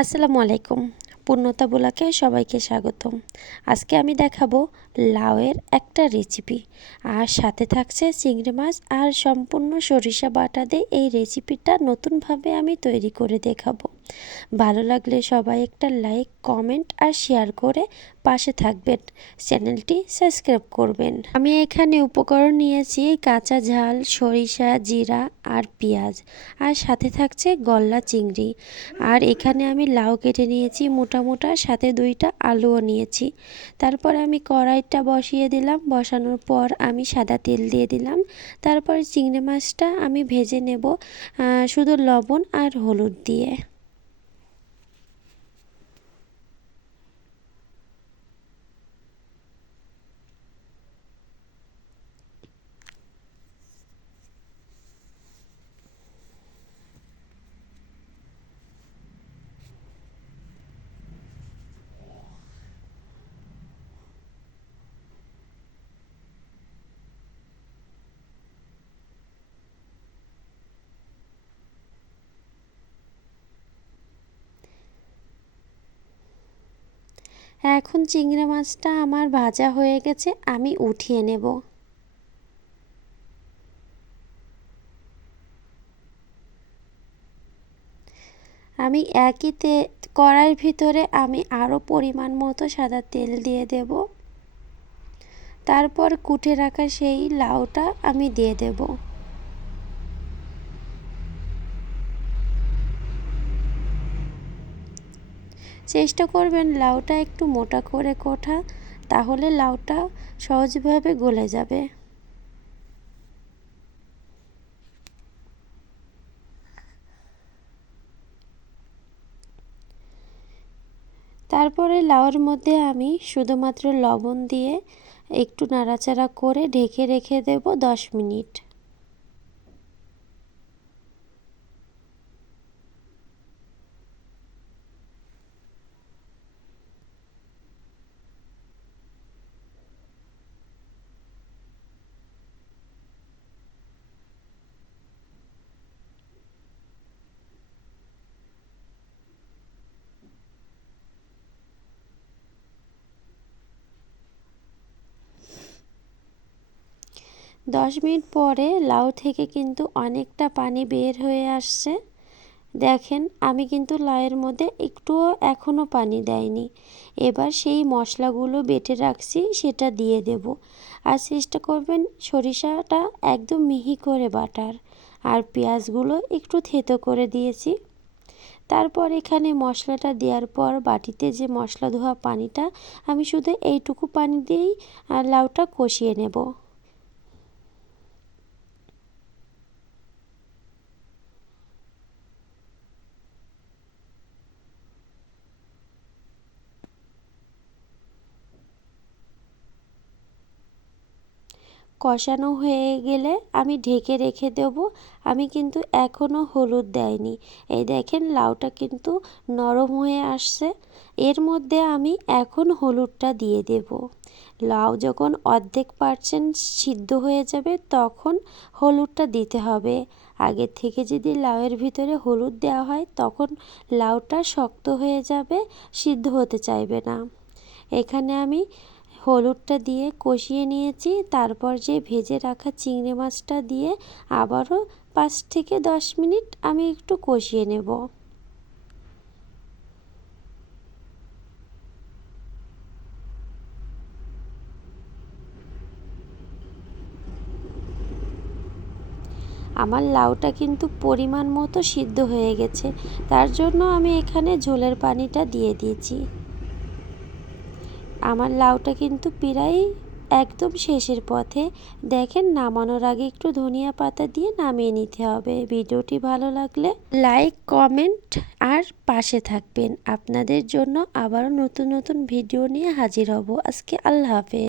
আসসালামু আলাইকুম। পূর্ণতা বুলাকে সবাইকে স্বাগতম। আজকে আমি দেখাবো লাউয়ের একটা রেসিপি, আর সাথে থাকছে চিংড়ি মাছ আর সম্পূর্ণ সরিষা বাটা দিয়ে এই রেসিপিটা নতুনভাবে আমি তৈরি করে দেখাবো। ভালো লাগলে সবাই একটা লাইক, কমেন্ট আর শেয়ার করে পাশে থাকবেন, চ্যানেলটি সাবস্ক্রাইব করবেন। আমি এখানে উপকরণ নিয়েছি কাঁচা ঝাল, সরিষা, জিরা আর পেঁয়াজ, আর সাথে থাকছে গলদা চিংড়ি। আর এখানে আমি লাউ কেটে নিয়েছি মোটা মোটা, সাথে 2টা আলুও নিয়েছি। তারপর আমি কড়াইটা বসিয়ে দিলাম। বসানোর পর আমি সাদা তেল দিয়ে দিলাম। তারপর চিংড়ি মাছটা আমি ভেজে নেব শুধু লবণ আর হলুদ দিয়ে। এখন চিংড়ি মাছটা আমার ভাজা হয়ে গেছে, আমি উঠিয়ে নেব। আমি কড়াইয়ের ভিতরে আমি আরও পরিমাণ মতো সাদা তেল দিয়ে দেব। তারপর কুটে রাখা সেই লাউটা আমি দিয়ে দেব। চেষ্টা করবেন লাউটা একটু মোটা করে কোটা, তাহলে লাউটা সহজভাবে গলে যাবে। তারপরে লাউয়ের মধ্যে আমি শুধুমাত্র লবণ দিয়ে একটু নাড়াচাড়া করে ঢেকে রেখে দেব 10 মিনিট। দশ মিনিট পরে লাউ থেকে কিন্তু অনেকটা পানি বের হয়ে আসছে। দেখেন, আমি কিন্তু লাউয়ের মধ্যে একটুও এখনও পানি দেয়নি। এবার সেই মশলাগুলো বেটে রাখছি সেটা দিয়ে দেব। আর চেষ্টা করবেন সরিষাটা একদম মিহি করে বাটার, আর পেঁয়াজগুলো একটু থেতো করে দিয়েছি। তারপর এখানে মশলাটা দেওয়ার পর বাটিতে যে মশলা ধোয়া পানিটা, আমি শুধু এইটুকু পানি দিয়েই লাউটা কষিয়ে নেব। কষানো হয়ে গেলে আমি ঢেকে রেখে দেব। আমি কিন্তু এখনও হলুদ দেইনি। এই দেখেন লাউটা কিন্তু নরম হয়ে আসছে। এর মধ্যে আমি এখন হলুদটা দিয়ে দেব। লাউ যখন অর্ধেক পার্সেন্ট সিদ্ধ হয়ে যাবে তখন হলুদটা দিতে হবে। আগে থেকে যদি লাউয়ের ভিতরে হলুদ দেওয়া হয় তখন লাউটা শক্ত হয়ে যাবে, সিদ্ধ হতে চাইবে না। এখানে আমি হলুদটা দিয়ে কষিয়ে নিয়েছি। তারপর যে ভেজে রাখা চিংড়ি মাছটা দিয়ে আবারও 5 থেকে 10 মিনিট আমি একটু কষিয়ে নেব। আমার লাউটা কিন্তু পরিমাণ মতো সিদ্ধ হয়ে গেছে, তার জন্য আমি এখানে ঝোলের পানিটা দিয়ে দিয়েছি। আমার লাউটা কিন্তু প্রায় একদম শেষের পথে। দেখেন, নামানোর আগে একটু ধনিয়া পাতা দিয়ে নামিয়ে নিতে হবে। ভিডিওটি ভালো লাগলে লাইক, কমেন্ট আর পাশে থাকবেন। আপনাদের জন্য আবারও নতুন নতুন ভিডিও নিয়ে হাজির হব। আজকে আল্লাহ হাফেজ।